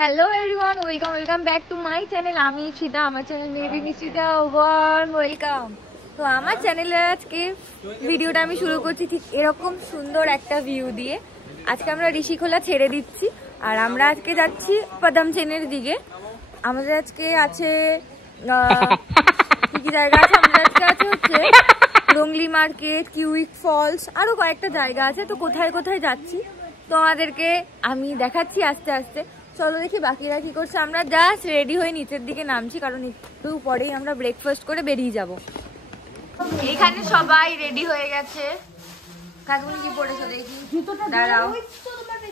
Hello everyone, welcome back to my channel. আমি ইশিতা, আমার channel maybe Ishita welcome. তো আমার চ্যানেলে আজকে ভিডিওটা আমি শুরু করছি ঠিক এরকম সুন্দর একটা ভিউ দিয়ে। আজকে আমরা ঋষিখোলা ছেড়ে দিচ্ছি আর আমরা আজকে যাচ্ছি পদমচেনের দিকে। আমাদের আজকে আছে কি জায়গা আছে, আমাদের আজকে আছে হচ্ছে রংলি মার্কেট, কিউইক ফলস, আরো কয়েকটা জায়গা আছে। তো কোথায় কোথায় যাচ্ছি তো আমাদেরকে আমি দেখাচ্ছি আস্তে আস্তে। চলো দেখি বাকিরা কি করছে। আমরা জাস্ট রেডি হয়ে নিচের দিকে নামছি কারণ একটু পরেই আমরা ব্রেকফাস্ট করে বেরিয়ে যাব। এখানে সবাই রেডি হয়ে গেছে। কাকুনি কি পড়েছো দেখি, দাঁড়াও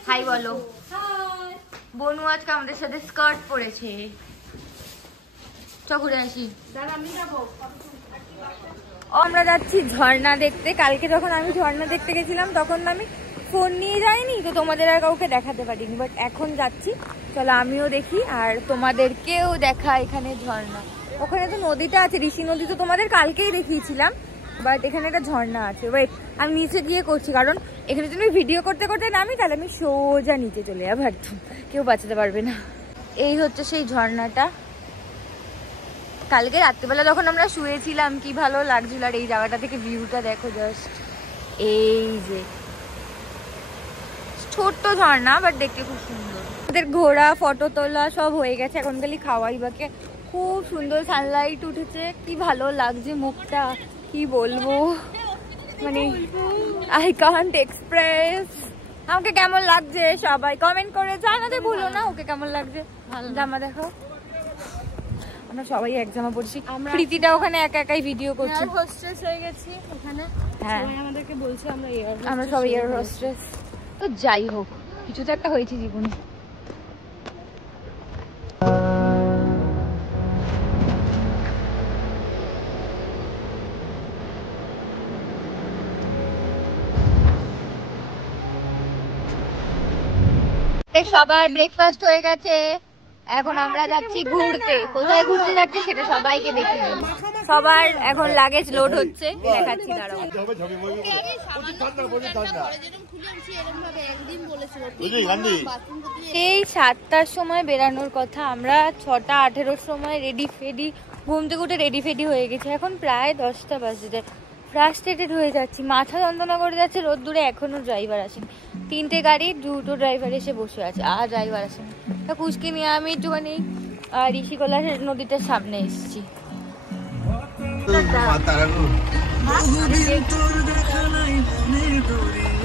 হাই বলো। বনু আজকে আমাদের সাথে স্কার্ট পরেছে। চ ঘুরে আসি। আমরা যাচ্ছি ঝর্ণা দেখতে। কালকে যখন আমি ঝর্ণা দেখতে গেছিলাম তখন আমি ফোন নিয়ে যাইনি, তো তোমাদের আর কাউকে দেখাতে পারিনি, বাট এখন যাচ্ছি। চলো আমিও দেখি আর তোমাদেরকেও দেখা। এখানে ঝর্ণা, ওখানে তো নদীটা আছে, ঋষি নদী তো তোমাদের কালকেই দেখিয়েছিলাম, বাট এখানে একটা ঝর্ণা আছে। ওয়েট, আমি নিচে গিয়ে করছি কারণ এখানে যদি ভিডিও করতে করতে নামি তাহলে আমি সোজা নিচে চলে যাবো, একদম কেউ বাঁচাতে পারবে না। এই হচ্ছে সেই ঝর্ণাটা। কালকে রাত্রিবেলা যখন আমরা শুয়েছিলাম কি ভালো লাগছিল। আর এই জায়গাটা থেকে ভিউটা দেখো জাস্ট, এই যে ছোট্ট ঝর্ণা বাট দেখতে খুব সুন্দর। আমাদের ঘোরা ফটো তোলা সব হয়ে গেছে, এখন খালি খাওয়াই বাকি। খুব সুন্দর সানলাইট উঠেছে, কি ভালো লাগছে মুখটা, কি বলবো, মানে আই কান্ট এক্সপ্রেস। আমাকে কেমন লাগছে সবাই কমেন্ট করে জানাতে ভুলো না। ওকে কেমন লাগছে, জামা দেখো। আমরা সবাই এক জামা পড়ছি। প্রীতিটা ওখানে একা একাই ভিডিও করছি। হোস্টেস হয়ে গেছি ওখানে। হ্যাঁ, আমাদেরকে বলছে আমরা সব এয়ার হোস্টেস। তো যাই হোক, কিছু তো একটা হয়েছে জীবনে। সবার ব্রেকফাস্ট হয়ে গেছে, এখন আমরা যাচ্ছি ঘুরতে। কোথায় ঘুরতে যাচ্ছি সেটা সবাইকে দেখে দেবো। সবার এখন লাগেজ লোড হচ্ছে, দেখাচ্ছি দাঁড়াও। এই 7টার সময় বেরানোর কথা, আমরা 6টা 18-র সময় রেডি ফেডি ঘুম থেকে উঠে রেডি ফেডি হয়ে গেছে। এখন প্রায় 10টা বাজে। ফ্রাস্ট্রেটেড হয়ে যাচ্ছি, মাথা যন্ত্রণা করে যাচ্ছে। রোদ দূরে এখনো ড্রাইভার আসেনি। 3টে গাড়ি, 2টো ড্রাইভার এসে বসে আছে, আর ড্রাইভার আসেনি। তা কুচকে নিয়ে আমি একটুখানি ঋষিখোলা নদীটার সামনে এসেছি।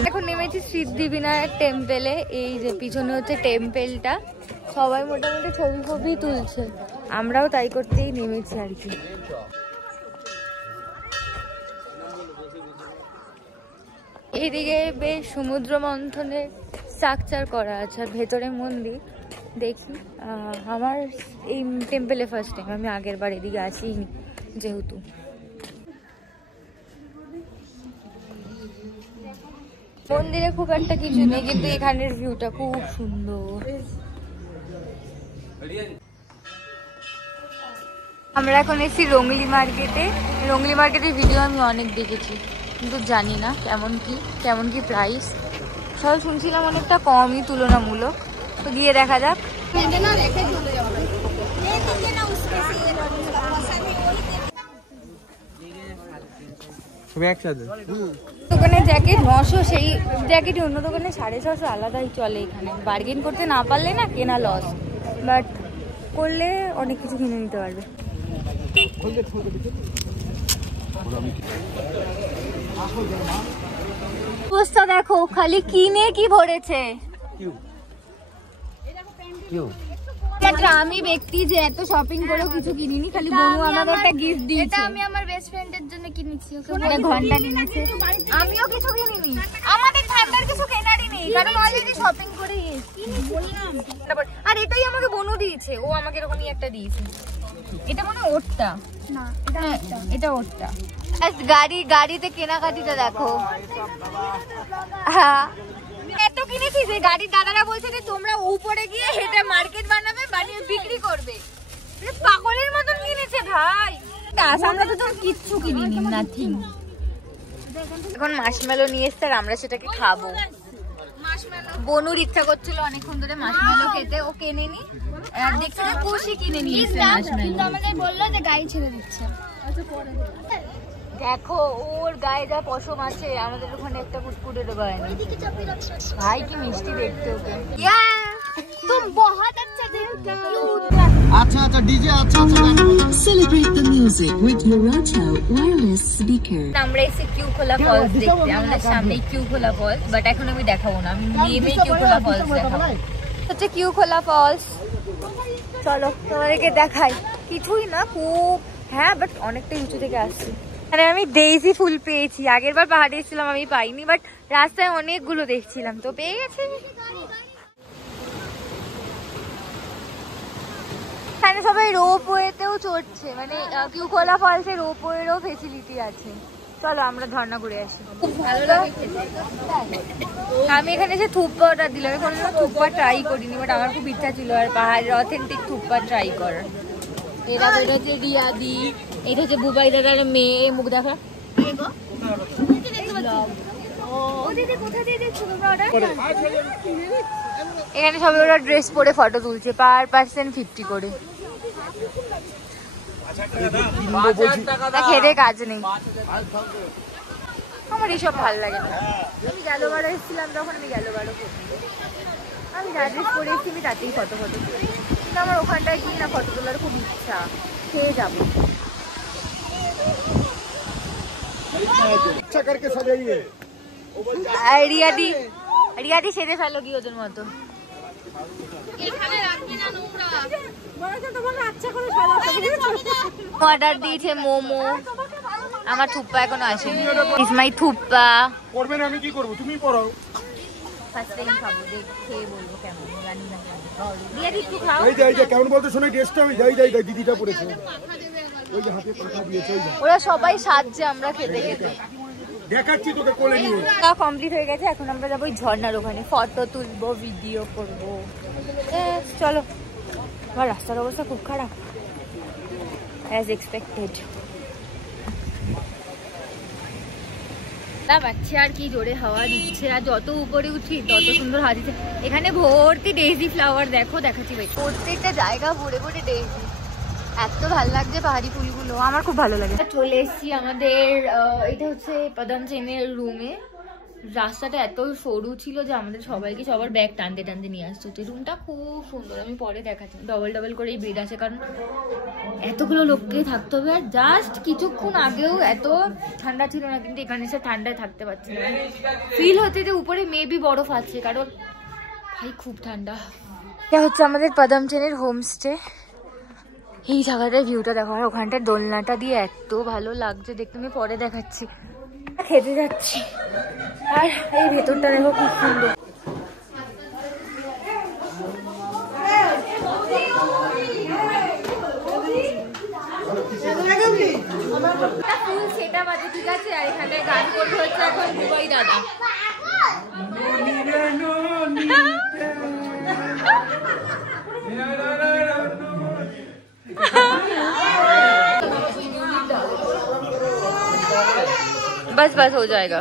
এখন নেমেছি সিদ্ধিবিনায়ক টেম্পেলে। এই যে পিছনে হচ্ছে টেম্পেলটা। সবাই মোটামুটি ছবি ফবি তুলছে, আমরাও তাই করতেই নেমেছি আর কি। এদিকে বেশ সমুদ্র মন্থনের স্ট্রাকচার করা আছে আর ভেতরে মন্দির। দেখি, আমার এই টেম্পেলে ফার্স্ট টাইম, আমি আগের বার এদিকে আসিনি যেহেতু। মন্দিরে খুব একটা কিছু নেই কিন্তু এখানের ভিউটা খুব সুন্দর। আমরা এখন এসেছি রংলি মার্কেটে। রংলি মার্কেটের ভিডিও আমি অনেক দেখেছি কিন্তু জানি না কেমন কি প্রাইস। সব শুনছিলাম অনেকটা কমই তুলনামূলক, তো গিয়ে দেখা যাক। দোকানে জ্যাকেট 900, সেই জ্যাকেট অন্য দোকানে 650, আলাদাই চলে। এখানে বার্গেন করতে না পারলে না কেনা লস, বাট করলে অনেক কিছু কিনে নিতে পারবে। অবস্থা দেখো, খালি কিনে কি ভরেছে। আমি ব্যক্তি যে এত শপিং করেও কিছু কিনিনি, খালি বনু আমাদের একটা গিফট দিয়েছে। এটা আমি আমার বেস্ট ফ্রেন্ডের জন্য কিনেছি, ওকে একটা ঘন্টা কিনেছে। আমিও কিছু কিনিনি, আমাদের ঠান্ডার কিছু কেনারই নেই কারণ অলরেডি শপিং করে বললাম। আর এটাই আমাকে বনু দিয়েছে, ও আমাকে এরকমই একটা দিয়েছে। এটা মনে হয় ওরটা না, এটা ওরটা। গাড়িতে কেনাকাটিটা দেখো। হ্যাঁ, এত কিনেছি যে গাড়ির দাদারা বলছে যে তোমরা উপরে গিয়ে হেঁটে মার্কেট বানাবে, বানিয়ে বিক্রি করবে। পাগলের মতন কিনেছে ভাই। আমরা তো কিচ্ছু কিনিনি, নাথিং। এখন মার্শমেলো নিয়ে এসছে আর আমরা সেটাকে খাবো। বনুর ইচ্ছা করছিল অনেকক্ষণ ধরে মাশমেলো খেতে, ও কেনেনি। আর দেখছি যে কুশি কিনে নিয়েছে মাশমেলো, কিন্তু আমাদের বললো যে গায়ে ছেড়ে দিচ্ছে। দেখো ওর গায়ে যা পশম আছে, আমাদের ওখানে একটা কুটকুটে গায়ে নেই। ভাই কি মিষ্টি দেখতে ওকে। तुम बहुत अच्छा दिखते हो। अच्छा डीजे अच्छा celebrate the music with Murata wireless speaker। আমরা এসে কিউ খোলা ফলস দেখতে, আমাদের সামনে কিউ খোলা ফলস, বাট এখন আমি দেখাবো না, আমি নেমে কিউ খোলা ফলস দেখাবো। হচ্ছে কিউ খোলা ফলস, চলো তোমাদেরকে দেখাই। কিছুই না, খুব হ্যাঁ বাট অনেকটাই উঁচু থেকে আসছে। মানে আমি ডেইজি ফুল পেয়েছি, আগের বার পাহাড়ে এসেছিলাম আমি পাইনি, বাট রাস্তায় অনেকগুলো দেখছিলাম তো পেয়ে গেছি। এখানে সবাই রোপওয়েতেও চড়ছে, মানে কিউকোলা ফলসে রোপওয়েরও ফেসিলিটি আছে। চলো আমরা ঝর্ণা ঘুরে আসি, খুব ভালো লাগে খেতে। আমি এখানে এসে থুপ্পা অর্ডার দিলাম, আমি কোনো থুপ্পা ট্রাই করিনি, বাট আমার খুব ইচ্ছা ছিল আর পাহাড়ের অথেন্টিক থুপ্পা ট্রাই করার। এটা হচ্ছে রিয়াদি, এটা হচ্ছে বুবাই দাদার মেয়ে, মুখ দেখা। এখানে সবাই ওরা ড্রেস পরে ফটো তুলছে, পার পার্সন 50 করে। খেতে কাজ নেই, আমার এসব ভালো লাগে না। আমি গেলোবারও এসেছিলাম, তখন আমি গেলোবারও আমি যা ড্রেস পরে এসেছি আমি তাতেই ফটো তুলি, কিন্তু আমার ওখানটায় গিয়ে না ফটো তোলার খুব ইচ্ছা, খেয়ে যাবো। রিয়াদি সেজে ফেলো কি ওদের মতো। অর্ডার দিয়েছে মোমো, আমার থুপ্পা এখনো আসেনি। Is my thukpa. করবে না আমি কি করব, তুমি পড়াও। ফার্স্ট টাইম খাবো, দেখে বলবো কেমন, জানি না। রিয়াদি একটু খাও। এই যে কেমন বলতো শোনাই টেস্টটা, আমি যাই দিদিটা পড়েছে, ওই যে হাতে কথা দিয়েছে, ওরা সবাই সাজছে, আমরা খেতে খেতে দেখাচ্ছি তোকে কোলে নিয়ে। কমপ্লিট হয়ে গেছে, এখন আমরা যাবো ওই ঝর্ণার ওখানে, ফটো তুলবো, ভিডিও করবো। চলো, আমার রাস্তার অবস্থা খুব খারাপ অ্যাজ এক্সপেক্টেড। বাচ্চা আর কি জোরে হাওয়া দিচ্ছে, আর যত উপরে উঠি তত সুন্দর হাওয়া দিচ্ছে। এখানে ভর্তি ডেইজি ফ্লাওয়ার, দেখো দেখাচ্ছি ভাই, প্রত্যেকটা জায়গা ভরে ভরে ডেইজি। এত ভালো লাগছে পাহাড়ি ফুলগুলো, আমার খুব ভালো লাগে। চলে এসেছি আমাদের, এটা হচ্ছে পদম চেনের রুমে। রাস্তাটা এত সরু ছিল যে আমাদের সবাইকে সবার ব্যাগ টানতে টানতে নিয়ে আসতে হচ্ছে। রুমটা খুব সুন্দর, আমি পরে দেখাচ্ছি। ডবল করে এই বেড আছে, কারণ এতগুলো লোককে থাকতে হবে। আর জাস্ট কিছুক্ষণ আগেও এত ঠান্ডা ছিল না, কিন্তু এখানে এসে ঠান্ডায় থাকতে পারছি না। ফিল হচ্ছে যে উপরে মেবি বরফ আছে, কারণ ভাই খুব ঠান্ডা। এটা হচ্ছে আমাদের পদম চেনের হোমস্টে। এই জায়গাটার ভিউটা দেখো, আর ওখানটার দোলনাটা দিয়ে এত ভালো লাগছে দেখতে, আমি পরে দেখাচ্ছি। খেতে যাচ্ছি, আর এই ভেতরটা দেখো খুব সুন্দর। ফুল সেটা বাজে, ঠিক আছে, আর এখানে গান করতে হচ্ছে এখন বুবাই দাদা। बस हो जाएगा,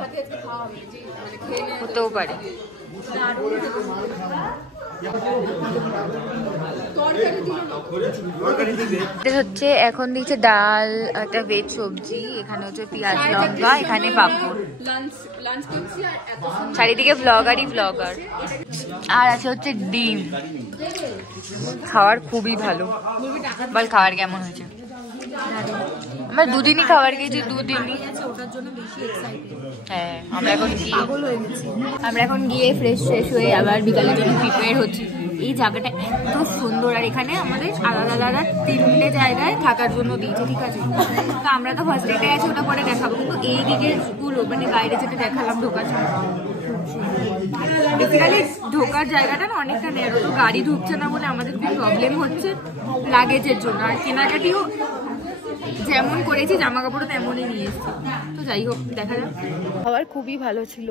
होतेও পারে। হচ্ছে এখন দিচ্ছে ডাল, একটা ভেজ সবজি, এখানে হচ্ছে পেঁয়াজ লঙ্কা, এখানে পাপড়, চারিদিকে ব্লগারই ব্লগার, আর আছে হচ্ছে ডিম। খাবার খুবই ভালো, বল খাবার কেমন হয়েছে? আমরা দুদিনই খাবার খেয়েছি, দুদিনই। হ্যাঁ, আমরা এখন গিয়ে ফ্রেশ হয়ে আবার বিকালের জন্য প্রিপেয়ার হচ্ছি। এই জায়গাটা এত সুন্দর, আর এখানে আমাদের আলাদা আলাদা 3টে জায়গায় থাকার জন্য দিয়েছে, ঠিক আছে। তো আমরা তো ফার্স্ট ডেটে আছি, ওটা পরে দেখাবো, কিন্তু এই দিকের গুলো মানে বাইরে যেটা দেখালাম ঢোকার সময়, বেসিক্যালি ঢোকার জায়গাটা না অনেকটা নেরো, তো গাড়ি ঢুকছে না বলে আমাদের খুব প্রবলেম হচ্ছে লাগেজের জন্য। আর কেনাকাটিও যেমন করেছি, জামা কাপড়ও তেমনই নিয়ে এসেছি। তো যাই হোক, দেখা যাক। খাবার খুবই ভালো ছিল,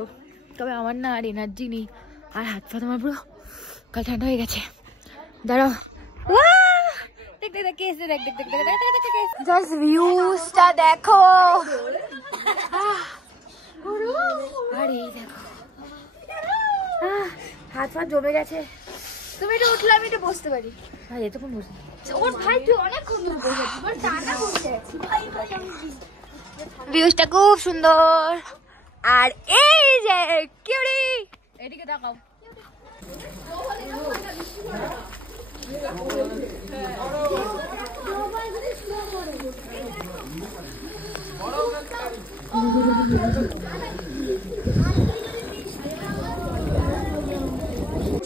তবে আমার না আর এনার্জি নেই, আর হাত পা আমার পুরো কাল ঠান্ডা হয়ে গেছে। দাঁড়াও, জাস্ট ভিউজটা দেখো, আর এই দেখো হাত পা জমে গেছে। তুমি একটু উঠলে আমি একটু বসতে পারি। ভাই এতক্ষণ বসে ওর ভাই তুই অনেকক্ষণ ধরে বসে আছিস, বল টানা বসে আছিস। ভিউজটা খুব সুন্দর। আর এই যে কিউরি, এদিকে তাকাও।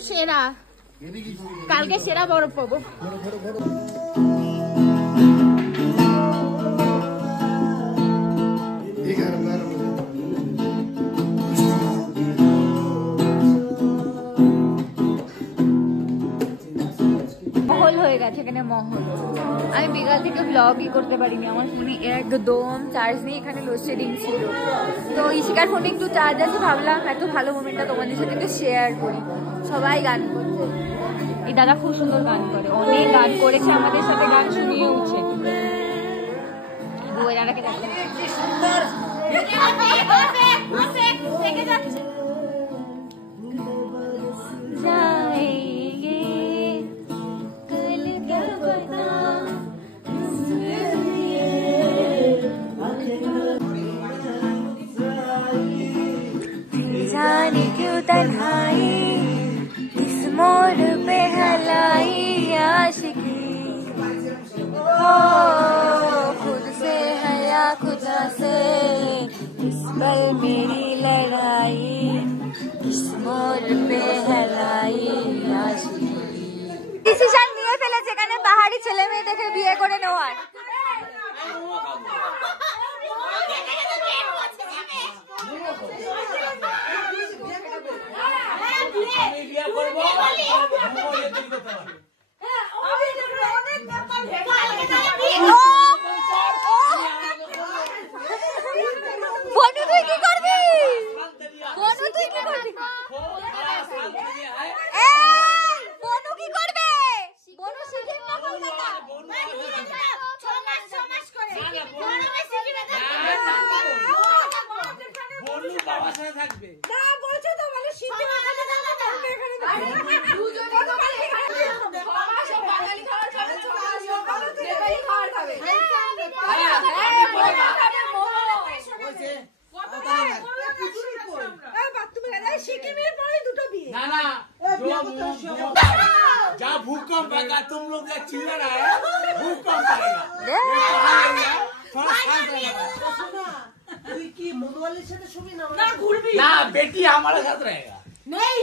সেরা কালকে সেরা বরফ পাবো। মহল হয়ে গেছে এখানে, মহল। আমি বিকাল থেকে ব্লগই করতে পারিনি, আমার ফোনে একদম চার্জ নেই, এখানে লোডশেডিং ছিল। তো ইশিকার ফোনে একটু চার্জ আছে, ভাবলাম এত ভালো মোমেন্টটা তোমাদের সাথে একটু শেয়ার করি। সবাই গান করছে, এই দাদা খুব সুন্দর গান করে, অনেক গান করেছে আমাদের সাথে, গান শুনিয়েওছে। ওই দাদাকে দেখো जाने क्यों तन्हाई किस मोड़ पे हलाई आशिकी हो, खुद से है या खुदा से इस पल मेरी लड़ाई, किस मोड़ पे हलाई आशिकी। ডিসিশন নিয়ে ফেলেছে এখানে পাহাড়ি ছেলে মেয়ে দেখে বিয়ে করে নেওয়ার। বনু তুই কি করবি? বনু তুই কি করবি? বনু কি করবে? বনু সিটিং না কলকাতা? ছমাস করে বনু বাবার সাথে থাকবে না বলছো তো, বলে সিটিং ওখানে থাকবে, এখানে থাকবে দুজনে তো বলে ছমাস বাঙালি খাবার খাবে, ছমাস বাঙালি খাবার খাবে। भूकंप आएगा, तुम लोग चिल्ला रहा है, भूकंप आएगा। ना बेटी हमारे साथ रहेगा, नहीं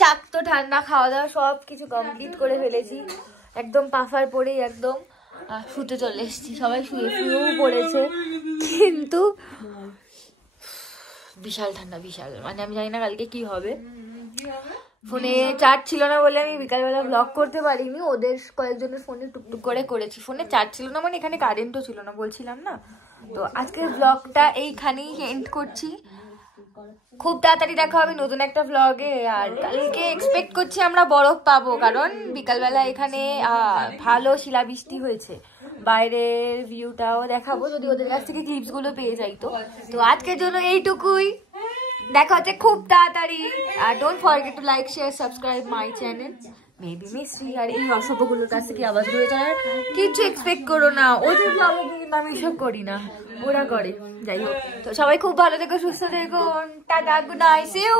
শাক্ত ঠান্ডা খাওয়া দাওয়া সব কিছু কমপ্লিট করে ফেলেছি, একদম পাফার পরেই একদম শুতে চলে এসেছি। সবাই শুয়েও পড়েছে, কিন্তু বিশাল ঠান্ডা, বিশাল। মানে আমি জানি না কালকে কি হবে। ফোনে চার্জ ছিল না বলে আমি বিকালবেলা ব্লগ করতে পারিনি, ওদের কয়েকজনের ফোনে টুকটুক করে করেছি। ফোনে চার্জ ছিল না মানে এখানে কারেন্টও ছিল না, বলছিলাম না। তো আজকের ব্লগটা এইখানেই এন্ড করছি। খুব তাড়াতাড়ি দেখা হবে নতুন একটা ব্লগে। আর কালকে এক্সপেক্ট করছি আমরা বরফ পাবো, কারণ বিকালবেলা এখানে ভালো শিলাবৃষ্টি হয়েছে। বাইরের ভিউটাও দেখাবো যদি ওদের কাছ থেকে ক্লিপস গুলো পেয়ে যাই। তো আজকের জন্য এইটুকুই, দেখা হচ্ছে খুব তাড়াতাড়ি। আর don't forget to like, share, subscribe my channel maybe mystery. আর এই অসভ্যগুলোর কাছ থেকে আওয়াজগুলো ছাড়ার কিছু এক্সপেক্ট করো না, ওদের ব্লগে কিন্তু আমি এসব করি না, ওরা করে। যাই হোক, তো সবাই খুব ভালো থেকো, সুস্থ থেকো, tata, good night, see you.